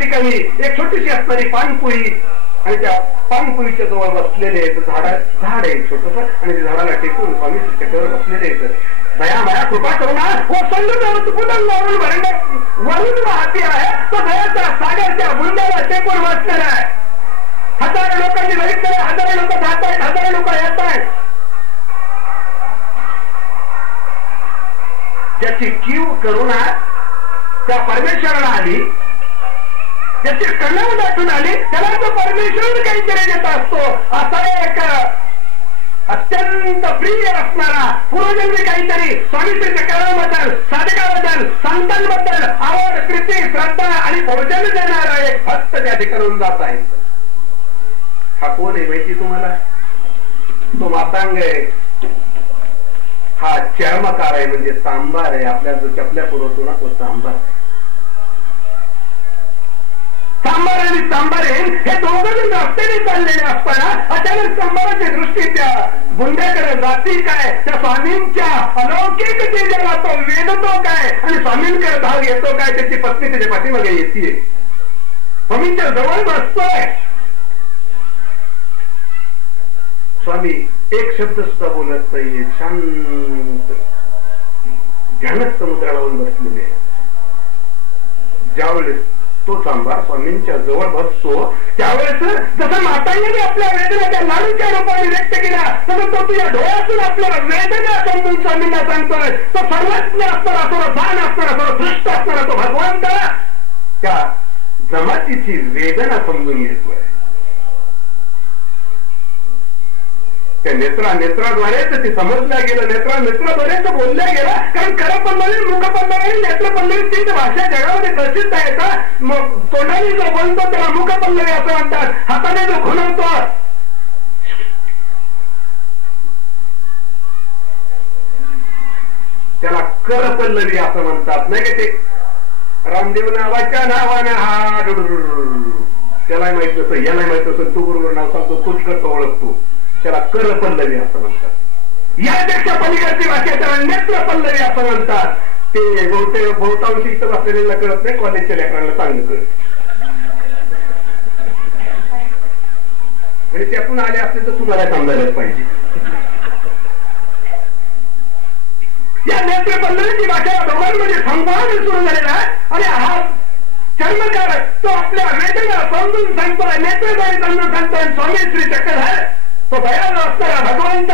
ठिकाणी एक छोटीशी असणारी पानपोळी आणि त्या पानपोळीच्या जवळ बसलेले झाड आहे छोटस आणि त्या झाडाला टेकून स्वामी चक्रावर बसलेले दया माया कृपा करुणा वरून वाहती आहे तो दयाचा सागरच्या बुंद्याला टेकून बसलेला आहे. हजारो लोकांनी बघितलं, हजारो लोक जात आहेत, हजारो लोक येत आहेत. ज्याची कीव करुणा त्या परमेश्वराला आली, ज्याची कणाव दाटून आली त्याला तो परमेश्वर काहीतरी देत असतो. असा एक अत्यंत प्रिय असणारा पूर्वजन्मी काहीतरी स्वामी श्री चक्राबद्दल, साधकाबद्दल, संतांबद्दल आवड, प्रीती, श्रद्धा आणि भोजन देणारा एक भक्त त्या ठिकाणून जात आहे. हा कोण आहे माहिती तुम्हाला? तो मातांग आहे. हा चर्मकार आहे, म्हणजे सांबार आहे. आपल्या जो चपल्या पुरवतो ना तो सांबार. सांबार आणि सांबारे हे दोघं जण रस्त्याने चाललेले असताना अचानक सांबाराची दृष्टी त्या बुंद्याकडे जाती काय, त्या स्वामींच्या अलौकिक तेजाला तो वेधतो काय आणि स्वामींकडे धाव येतो काय. त्याची पत्नी त्याच्या पाठीमागे येते, स्वामींच्या जवळ बसतोय. स्वामी एक शब्द सुद्धा बोलत नाहीये, शांत ध्यानस्थ मुद्रा लावून बसलेले. ज्यावेळेस तो सांबार स्वामींच्या जवळ बसतो त्यावेळेस जसं मातांनी आपल्या वेदना त्या लाडूच्या रूपाने व्यक्त केला तसं तो तुझ्या डोळ्यातून आपल्याला वेदना समजून स्वामींना सांगतोय. तो सर्वज्ञ असणारा, तो भान असणारा, तो दृष्ट असणारा तो भगवंत त्या जमातीची वेदना समजून घेतोय. त्या नेत्राद्वारेच ते समजल्या गेलं, नेत्राद्वारेच बोलल्या गेलं. कारण करपल्लवी, मुखपल्लवी, नेत्रपल्लवी तीच भाषा जगामध्ये प्रसिद्ध आहेत. मग तोंडाने जो बोलतो त्याला मुखपल्लवी असं म्हणतात, हाताने जो खुणवतो त्याला करपल्लवी असं म्हणतात. नाही का ते रामदेव नावाच्या नावानं हा त्याला माहित नसतं, याला माहित नसतं, तू बरोबर नाव सांगतो, तूच करतो, ओळखतो, त्याला करपल्लवी असं म्हणतात. यापेक्षा पलीकडची भाषा त्याला नेत्रपल्लवी असं म्हणतात. ते बहुतांशी इथं बसलेल्या कळत नाही, कॉलेजच्या लेकरांना चांगलं कळत. आणि त्यातून आले असते तर तुम्हाला समजायलाच पाहिजे. या नेत्रपल्लवीची भाषा दोघांमध्ये संवाद सुरू झालेला आहे आणि हा चर्मकार तो आपल्या वेदना समजून सांगतोय, नेत्रद्वारे समजून सांगतोय. स्वामी श्री चक्रधर तो दयाळू असणारा भगवंत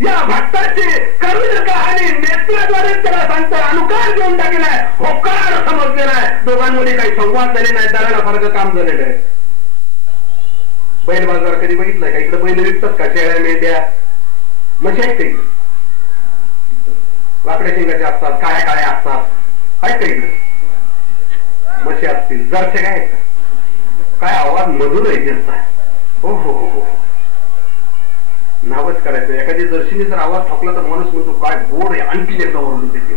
या भक्ताची करुण कहाणी नेत्राद्वारे त्याला सांगतोय, अनुकार देऊन टाकलाय, होकार समजलेला आहे. दोघांमध्ये काही संवाद झाले नाही, दरडासारखं काम झालेलं आहे. बैल बाजार कधी बघितलाय का? इकडे बैल विकतात का? शेळ्या, मेंढ्या, म्हशी आहेत का इकडे? वाकड्या शिंगाच्या असतात, काळ्या काळ्या असतात, आहेत का इकडे? म्हशी असतील. जरसे काय काय आवाज मधुर आहे त्यांचा. हो हो हो हो, नावच करायचं. एखादी जर्शीने जर आवाज ठोकला तर माणूस म्हणतो काय गोड आहे, आणखी एकदा ओरडून देते.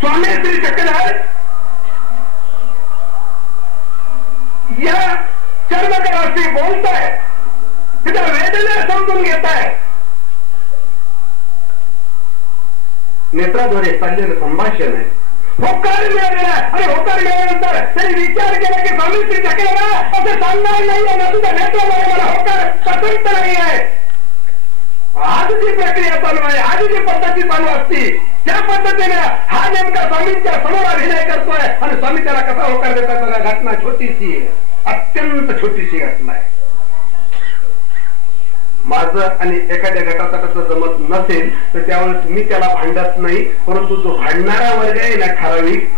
स्वामी श्री चक्रधर या चर्मकाराशी बोलताय, तिथं वेदना समजून घेताय. नेत्राद्वारे चाललेलं संभाषण आहे. होकार मिळालेला आणि होकार मिळाल्यानंतर त्यांनी विचार केला की स्वामी श्री चक्रधर असं सांगणार नाहीये ना, तुझ्या नेत्राद्वारे मला होकार पसंत नाही आहे. आज जी प्रक्रिया चालू आहे, आज जी पद्धती चालू असती त्या पद्धतीने हा नेमका स्वामींच्या समोर अभिनय करतोय आणि स्वामी त्याला कसा होकार देतात. घटना छोटीशी आहे, अत्यंत छोटीशी घटना आहे. माझं आणि एखाद्या गटातटाचं जमत नसेल तर त्यावेळेस मी त्याला भांडत नाही, परंतु जो भांडणारा वर्ग आहे ना ठराविक,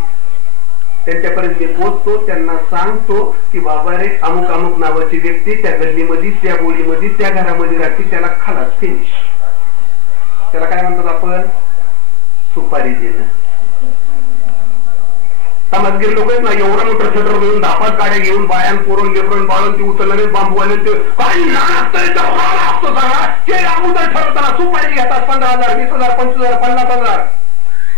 त्यांच्यापर्यंत मी पोहोचतो, त्यांना सांगतो की बाबा रे अमुक अमुक नावाची व्यक्ती त्या गल्लीमध्ये, त्या बोळीमध्ये, त्या घरामध्ये राहते, त्याला खलास, फिनिश. त्याला काय म्हणतात आपण? सुपारी देणं. समाजगिरी लोक आहेत ना, एवढा मोठं शटर घेऊन 10-5 गाड्या घेऊन बायान पोरण लेकरण बाळून ते उचलणारे बांबूवाले ते काही असतो सगळा ते अगोदर ठरवताना सुपारी घेतात. 15,000, 20,000, 25,000, 50,000.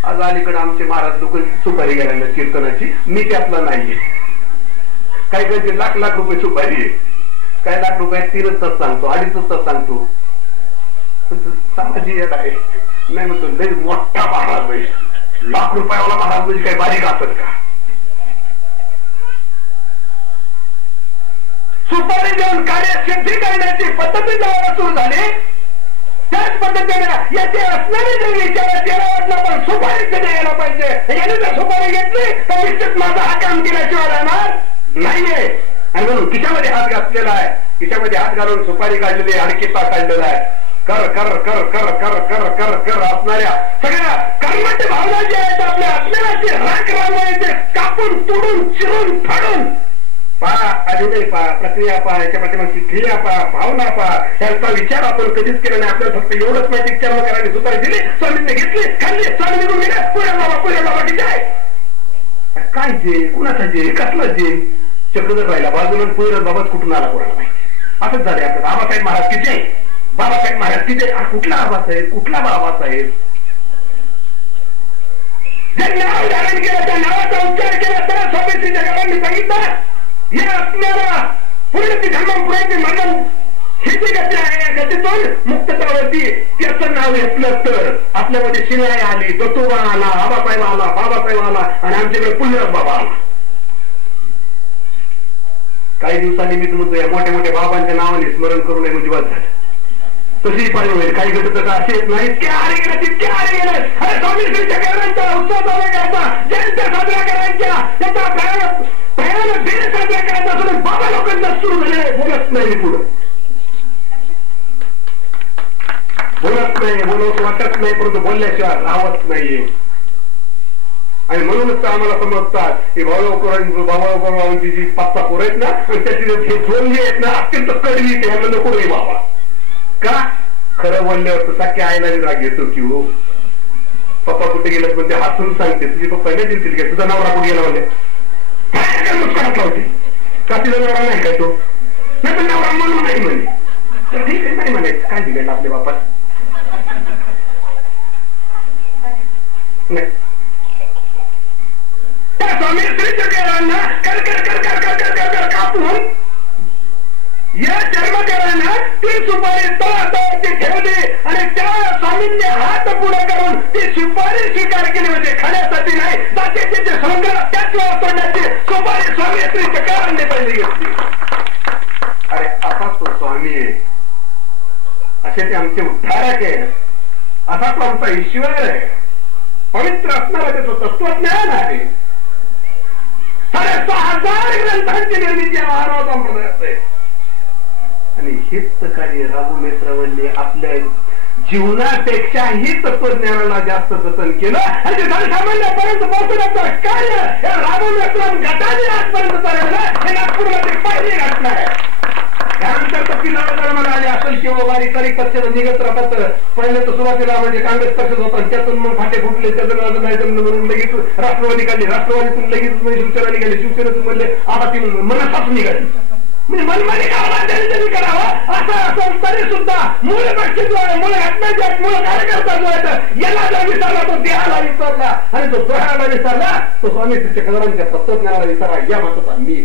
आज अलीकडे आमचे महाराज लोक सुपारी घ्यायला कीर्तनाची. मी त्यातला नाहीये. काही काही लाख लाख रुपये सुपारी आहे, काही लाख रुपयात 3 तास सांगतो, 2.5 तास सांगतो. सामाजिक आहे. नाही म्हणतो लई मोठा महाराज म्हणजे, लाख रुपयावाला महाराज म्हणजे काही बारीक असत का? सुपारी देऊन कार्य सिद्धी करण्याची पद्धती जेव्हा सुरू झाली, त्याच पद्धतीने याचे असणारे जे विचार त्याला वाटलं पण सुपारीच द्यायला पाहिजे. याने जर सुपारी घेतली तर निश्चित माझा हा काम केल्याशिवाय राहणार नाहीये. आणि म्हणून खिशामध्ये हात घातलेला आहे, खिशामध्ये हात घालून सुपारी काढलेली, हडकिता काढलेला आहे. कर कर कर कर कर कर कर कर असणाऱ्या सगळ्या कर्मठ भावना ज्या आहेत आपल्या आत्म्याची राख रांगोळीचे कापून तोडून चिरून फाडून पहा, अभिनय पहा, प्रक्रिया पहा, याच्या पाठीमागची क्रिया पहा, भावना पहा, यांचा विचार आपण कधीच केला नाही. आपल्याला फक्त एवढंच माहिती कर्मकारांनी सुपारी दिली, स्वामींनी घेतली, खाल्ली, स्वामी निघून गेले, पुढे बाबा किती आहे काय जे कुणाचा जे कसलं जे चक्रधर राहिला बाजूला, पुढे बाबाच कुठून आला कोणाला माहिती. असंच झालंय आपलं. बाबासाहेब महाराज किती, बाबासाहेब महाराज किती, कुठला आबासाहेब, कुठला बाबासाहेब, जे नाव धारण केलं त्या नावाचा उच्चार केला तर स्वामी जगावांनी सांगितलं या आपल्याला पूर्णती धर्म पुरायचे मर्म ही जी गती आहे, या गतीतून मुक्ततावरती त्याचं नाव घेतलं तर आपल्यामध्ये शिनाई आली, दत्तोबा आला, आबासाहेब आला, बाबासाहेब आला आणि आमच्याकडे पुण्यराज बाबा आला. काही दिवसांनी मी म्हणतो या मोठ्या मोठ्या बाबांच्या नावाने स्मरण करू नये म्हणजे वाद झालं. तशी पाहिजे होईल. काही घटक असे येत नाही, इतके आरे गेले तितके आरे गेले. अरे स्वामी श्री चक्रधरांचा उत्सव साजरा करायचा, जयंत्या साजरा करायच्या, त्याचा प्रयाण दिन साजरा करायचा असून बाबा लोकांना सुरू झाले. बोलत नाही पुढं, बोलत नाही, बोलवत वाटत नाही, परंतु बोलल्याशिवाय राहत नाहीये. आणि म्हणूनच आम्हाला समजतात की बाबाची जी 5-6 पोरं आहेत ना, आणि त्याची दोन जे आहेत ना अत्यंत कडवी, ते ह्यांना नको रे बाबा. का खरं बोलल्यावर तुझा की आईला राग येतो की हो, पप्पा कुठे गेलं म्हणजे हसून सांगते तुझी पप्पा नाही दिसतील काय, तुझा नवरा कुठे गेला म्हणजे काय मुस्करात लावते का, तिचा नवरा नाही काय तो, नाही पण नवरा म्हणून नाही म्हणे, तर ठीक आहे नाही म्हणायचं, काय बिघडलं आपल्या बापात नाही. त्या स्वामी श्री चक्रधरांना कर कर कर कर कर कर कर कर कापून या जन्मकरांना ती सुपारी तळातळाची ठेवली आणि त्या स्वामींनी हात पुढे करून ती सुपारी स्वीकार केली. म्हणजे खाण्यासाठी नाही, जातीचे जे सौंदर्य त्याच वेळा तोडण्याची सुपारी स्वामी श्री चक्रधरांनी पहिली घेतली. अरे असा तो स्वामी आहे, असे ते आमचे उद्धारक आहे, असा तो आमचा ईश्वर आहे, पवित्र असणारा त्याचं तत्वज्ञान आहे. 6,500 ग्रंथांची निर्मिती महाराज संप्रदायात आहे. आणि हेच कार्य राघुमेश्वरवल्ली आपल्या जीवनापेक्षाही तत्वज्ञानाला जास्त जतन केलं आणि सर्वसामान्यापर्यंत पोहोचण्याचं कार्य या राघुमेश्वर गटाने आजपर्यंत चालवलं. हे नागपूरमध्ये पहिली घटना आहे. त्यानंतर तर पिलाला मला आले असेल किंवा बारीक सारीक पक्ष निघत राहतात. पहिले तर सुरुवातीला म्हणजे काँग्रेस पक्षच होता, त्यातून मग फाटे फुटले, त्यातून नाही जमलं म्हणून लगेच राष्ट्रवादी काढली, राष्ट्रवादीतून लगेच शिवसेना निघाली, शिवसेनेतून म्हणले आता ती मनसाच निघाली. म्हणजे मनमानी गावाला करावं असं असं तरी सुद्धा मूळ पक्ष जो आहे, मूळ घटना जे आहे, मूळ कार्यकर्ता जो आहे, तर याला जर विसरला तो देहाला विसरला आणि जो ग्रहाला विसरला तो स्वामी श्री चक्रधरांच्या तत्वज्ञानाला विसरला. या मताचा मी.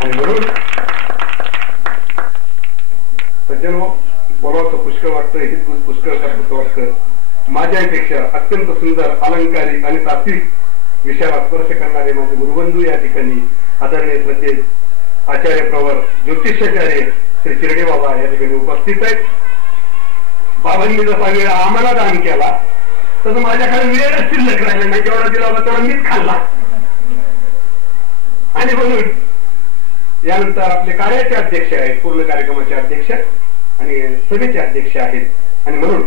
आणि म्हणून सज्जनो बोलावचं पुष्कळ वाटतं, हे पुष्कळ कर्तृत्व वाटतं. माझ्यापेक्षा अत्यंत सुंदर, अलंकारिक आणि तात्विक विषयाला स्पर्श करणारे माझे गुरुबंधू या ठिकाणी आदरणीय श्रद्धेय आचार्य प्रवर ज्योतिषाचार्य श्री चिरडे बाबा या ठिकाणी उपस्थित आहेत. बाबांनी जसा वेळ आम्हाला दान केला तसं माझ्याकडे वेळच शिल्लक राहिला नाही, जेवढा दिला होता तेवढा मीच खाल्ला. आणि म्हणून यानंतर आपले कार्याचे अध्यक्ष आहेत, पूर्ण कार्यक्रमाचे अध्यक्ष आणि सभेचे अध्यक्ष आहेत. आणि म्हणून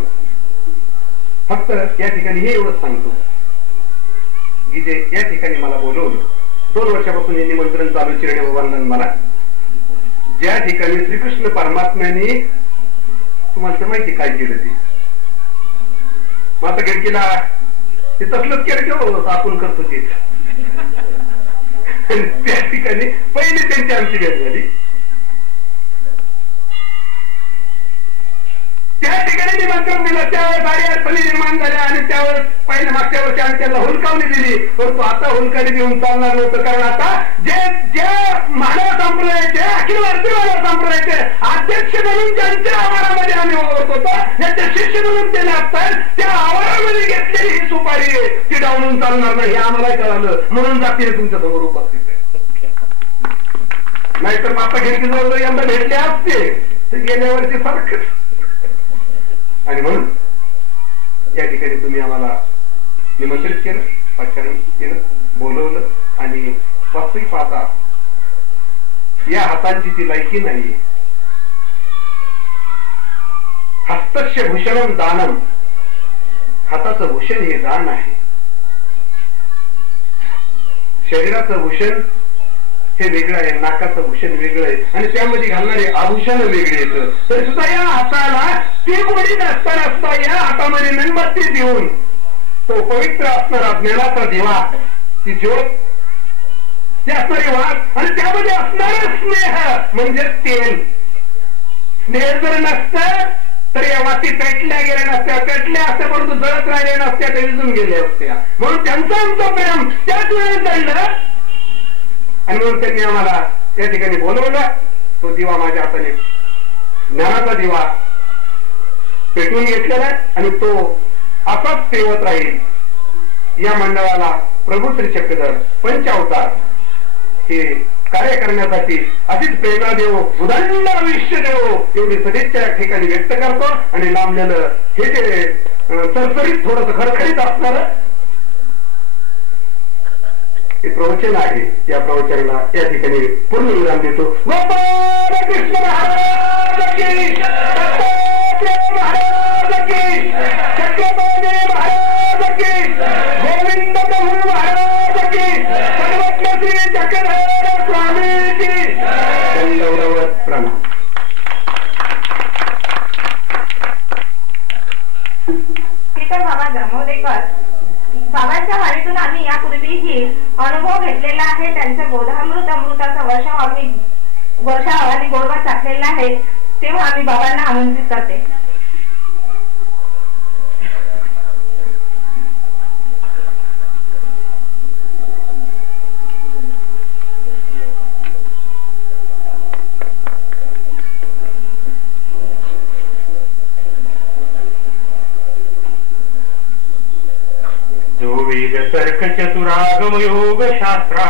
फक्त या ठिकाणी हे एवढंच सांगतो की जे या ठिकाणी मला बोलवलं, 2 वर्षापासून हे निमंत्रण चालू चिरडे बाबांना मला, ज्या ठिकाणी श्रीकृष्ण परमात्म्याने तुम्हाला तर माहिती काय केलं ते, माता खिडकीला ते तसलंच केलं आपण करतो तेच. त्या ठिकाणी पहिली त्यांची आमची भेट झाली. त्या ठिकाणी निमंत्रण दिलं, त्यावेळेस सारी अडचणी निर्माण झाल्या आणि त्यावेळेस पहिल्या मागच्या वर्षी आम्ही त्यांना हुलकावणी दिली, परंतु आता हुलकावणी देऊन चालणार नव्हतं. कारण आता जे मानव संप्रदायाचे अखिल भारतीय मानव संप्रदायाचे अध्यक्ष म्हणून ज्यांच्या आवारामध्ये आम्ही वावरत होतो, ज्यांचे शिष्य म्हणून ते लागतात, त्या आवारामध्ये घेतलेली ही सुपारी ती डावलून चालणार नाही हे आम्हाला कळालं, म्हणून जातीने तुमच्या समोर उपस्थित आहे. नाहीतर माता खिडकीजवळ यंदा भेटले असते तर गेल्या वर्षी सारखंच. आणि म्हणून या ठिकाणी तुम्ही आम्हाला निमंत्रित केलं, पाचारण केलं, बोलवलं आणि वास्तविक पाहता या हातांची ती लायकी नाही. हस्तस्य भूषणम दानम, हाताचं भूषण हे दान आहे. शरीराचं भूषण हे वेगळं आहे, नाकाचं भूषण वेगळं आहे आणि त्यामध्ये घालणारे आभूषण वेगळे येतं. तरी सुद्धा या हाताला ती गोडी नसताना सुद्धा या हातामध्ये मेणबत्ती देऊन तो पवित्र असणारा ज्ञानाचा दिवा, ती ज्योत, ती असणारी वाट आणि त्यामध्ये असणारा स्नेह म्हणजे तेल. स्नेह जर नसतं तर या वाती पेटल्या गेल्या नसत्या, पेटल्या असत्या परंतु जळत राहिल्या नसत्या, त्या विजून गेल्या असत्या. म्हणून त्यांचं आमचं प्रेम त्याच वेळेस जळलं आणि म्हणून त्यांनी आम्हाला या ठिकाणी बोलवलं. तो दिवा माझ्या हाताने, ज्ञानाचा दिवा पेटवून घेतलेला आहे आणि तो असाच तेवत राहील. या मंडळाला प्रभू श्री चक्रधर पंचावतार हे कार्य करण्यासाठी अशीच प्रेरणा देवो, उदंड आयुष्य देवो एवढी सदिच्छा या ठिकाणी व्यक्त करतो. आणि लांबलेलं हे जे सरसरीत थोडस खरखरीत असणार हे प्रवचन आहे, या प्रवचनाला या ठिकाणी पूर्ण विराम देतो. गोपाल कृष्ण महाराज की, दत्तात्रेय महाराज की, छत्रपती महाराज की, गोविंद प्रभू महाराज की, सर्वज्ञ श्री चक्रधर स्वामी की दंडवत प्रणाम. बाबा जांभवडेकर बाबांच्या वाणीतून आम्ही यापूर्वीही अनुभव घेतलेला आहे. त्यांच्या बोधामृत अमृताचा वर्षाव आणि गोडवा चाखलेला आहे. तेव्हा आम्ही बाबांना आमंत्रित करते. जो वेद तर्क चतुरागम योग शास्त्रा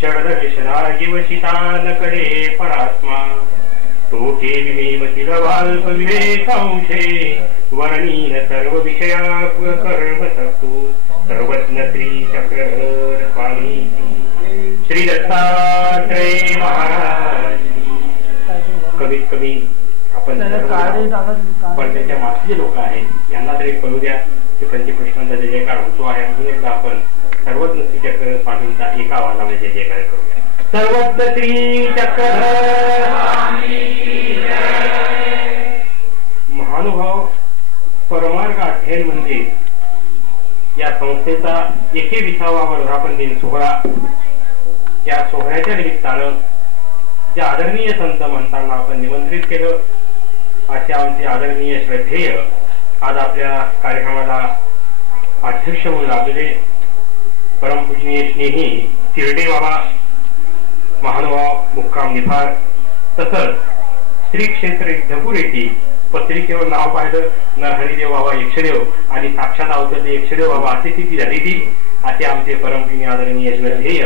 षडदर्शना जीवशितान करे परात्मा तो विमेमतील वाल्प विवेकांशे वर्णीन सर्व विषया कर्म सत्तू सर्वज्ञ श्री चक्रधर स्वामी श्री दत्तात्रेय महाराज. कमीत कमी आपण पण त्याच्या मागचे लोक आहेत यांना तरी कळू द्या की पंचकृष्णांचा जय जयकार होतो आहे. अजून एकदा आपण सर्वज्ञ श्री चक्रधर स्वामींचा एका आवाजामध्ये जय जयकार करूया. सर्वज्ञ श्री चक्रधर महानुभाव परमार्ग अध्ययन म्हणजे या संस्थेचा 21वा वर्धापन दिन सोहळा. या सोहळ्याच्या निमित्तानं ज्या आदरणीय संत महंतांना आपण निमंत्रित केलं असे आमचे आदरणीय श्रद्धेय आज आपल्या कार्यक्रमाला अध्यक्ष म्हणून लाभलेले परमपूजनीय स्नेही तिरडे बाबा महानुभाव मुक्काम निफाड, तसंच श्री क्षेत्र इद्धपूर येथे पत्रिकेवर नाव पाहिलं नरहरिदेव बाबा यक्षदेव आणि साक्षात अवतरले यक्षदेव बाबा अशी स्थिती झाली ती. असे आमचे परमपूजनीय आदरणीय श्रद्धेय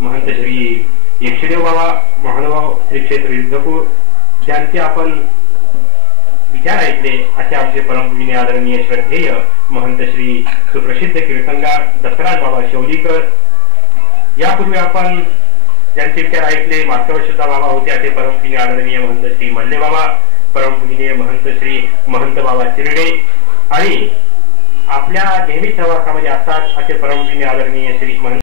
महंत श्री यक्षदेव बाबा महानुभाव श्री क्षेत्र इद्धपूर ज्यांचे आपण विचार ऐकले असे आमचे परमपूजनीय आदरणीय श्रद्धेय महंत श्री सुप्रसिद्ध कीर्तनगार दत्तराज बाबा शेवलीकर. यापूर्वी आपण ज्यांचे विचार ऐकले मागच्या वर्षीचा बाबा होते असे परमपूजनीय आदरणीय महंत श्री मल्ले बाबा, परमपूजनीय महंत श्री महंत बाबा चिरडे आणि आपल्या नेहमी सहवासामध्ये असतात असे परमपूजनीय आदरणीय श्री महंत